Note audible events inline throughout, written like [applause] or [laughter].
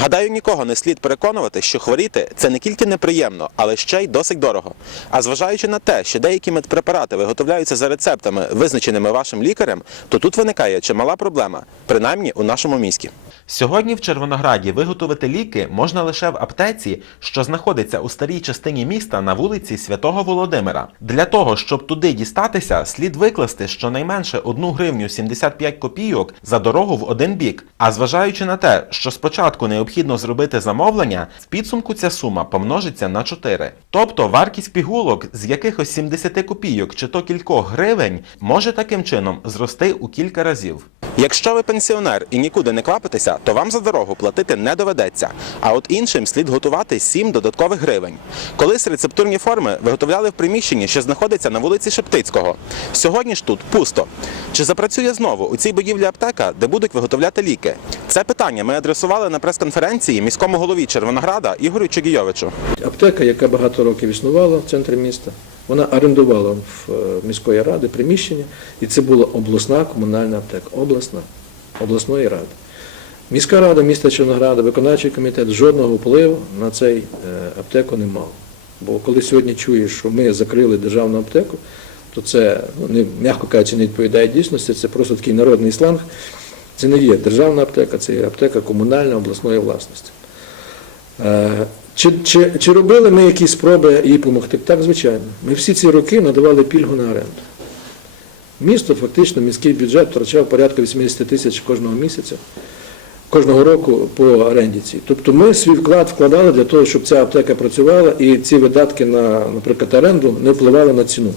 Гадаю, нікого не слід переконувати, що хворіти це не тільки неприємно, але ще й досить дорого. А зважаючи на те, що деякі медпрепарати виготовляються за рецептами, визначеними вашим лікарем, то тут виникає чимала проблема, принаймні у нашому місті. Сьогодні в Червонограді виготовити ліки можна лише в аптеці, що знаходиться у старій частині міста на вулиці Святого Володимира. Для того, щоб туди дістатися, слід викласти щонайменше 1 гривню 75 копійок за дорогу в один бік. А зважаючи на те, що спочатку необхідно зробити замовлення, в підсумку ця сума помножиться на 4. Тобто вартість пігулок з якихось 70 копійок чи то кількох гривень може таким чином зрости у кілька разів. Якщо ви пенсіонер і нікуди не квапитеся, то вам за дорогу платити не доведеться. А от іншим слід готувати 7 додаткових гривень. Колись рецептурні форми виготовляли в приміщенні, що знаходиться на вулиці Шептицького. Сьогодні ж тут пусто. Чи запрацює знову у цій будівлі аптека, де будуть виготовляти ліки? Це питання ми адресували на прес-конференції міському голові Червонограда Ігорю Чигійовичу. Аптека, яка багато років існувала в центрі міста, вона орендувала в е, міської ради приміщення, і це була обласна комунальна аптека. Обласна, обласної ради. Міська рада міста Чорнограда, виконавчий комітет жодного впливу на цей е, аптеку не мав. Бо коли сьогодні чуєш, що ми закрили державну аптеку, то це, ну, м'яко кажучи, не відповідає дійсності, це просто такий народний сланг. Це не є державна аптека, це є аптека комунальної обласної власності. Чи, чи, чи робили ми якісь спроби їй допомогти? Так, звичайно. Ми всі ці роки надавали пільгу на оренду. Місто, фактично, міський бюджет втрачав порядка 80 тисяч кожного місяця, кожного року по оренді цій. Тобто ми свій вклад вкладали для того, щоб ця аптека працювала і ці видатки на, наприклад, оренду не впливали на ціну.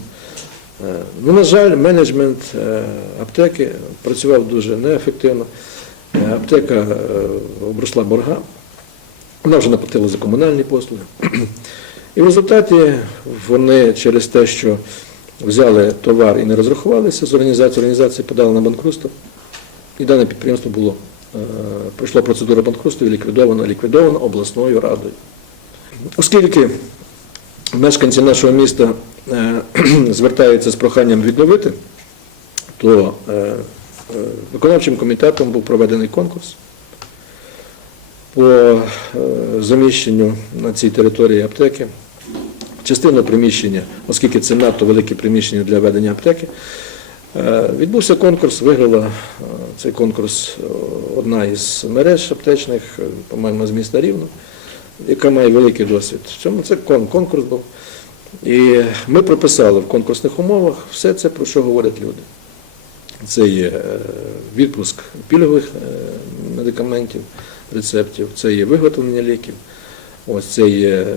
Е, Ну, на жаль, менеджмент е, аптеки працював дуже неефективно. Е, Аптека обросла борга. Вона вже наплатила за комунальні послуги. І в результаті вони через те, що взяли товар і не розрахувалися з організацією, організація подала на банкрутство, і дане підприємство було, е, пройшло процедуру банкрутства і ліквідовано, ліквідовано обласною радою. Оскільки мешканці нашого міста е, [clears throat] звертаються з проханням відновити, то е, виконавчим комітетом був проведений конкурс по е, заміщенню на цій території аптеки. Частину приміщення, оскільки це надто велике приміщення для ведення аптеки, е, відбувся конкурс, виграла е, цей конкурс одна із мереж аптечних, по-моєму, з міста Рівно, яка має великий досвід. В цьому це конкурс був. І ми прописали в конкурсних умовах все це, про що говорять люди. Це є відпуск пільгових медикаментів, рецептів, це є виготовлення ліків, ось це є е,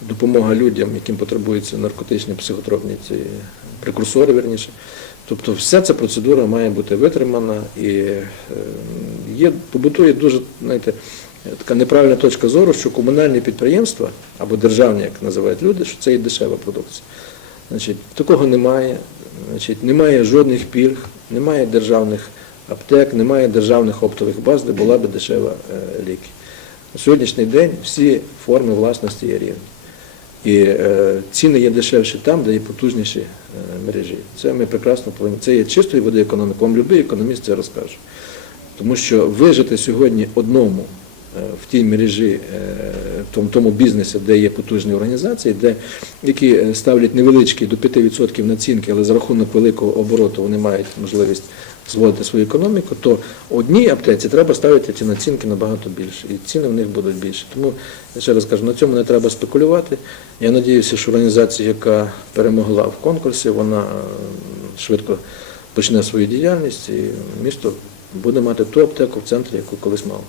допомога людям, яким потребуються наркотичні, психотропні ці прекурсори, верніше. Тобто вся ця процедура має бути витримана і е, є, побутує дуже, знаєте, така неправильна точка зору, що комунальні підприємства або державні, як називають люди, що це є дешева продукція. Значить, такого немає. Значить, немає жодних пільг, немає державних аптек, немає державних оптових баз, де була би дешева е, ліки. На сьогоднішній день всі форми власності є рівні. І е, ціни є дешевші там, де є потужніші е, мережі. Це ми прекрасно повинні. Це є чистої води економіки. Вам будь-який економіст це розкаже. Тому що вижити сьогодні одному в тій мережі, в тому, бізнесі, де є потужні організації, де, які ставлять невеличкі до 5% націнки, але за рахунок великого обороту вони мають можливість зводити свою економіку, то одній аптеці треба ставити ці націнки набагато більше, і ціни в них будуть більше. Тому я ще раз кажу, на цьому не треба спекулювати. Я сподіваюся, що організація, яка перемогла в конкурсі, вона е, швидко почне свою діяльність, і місто буде мати ту аптеку в центрі, яку колись мало.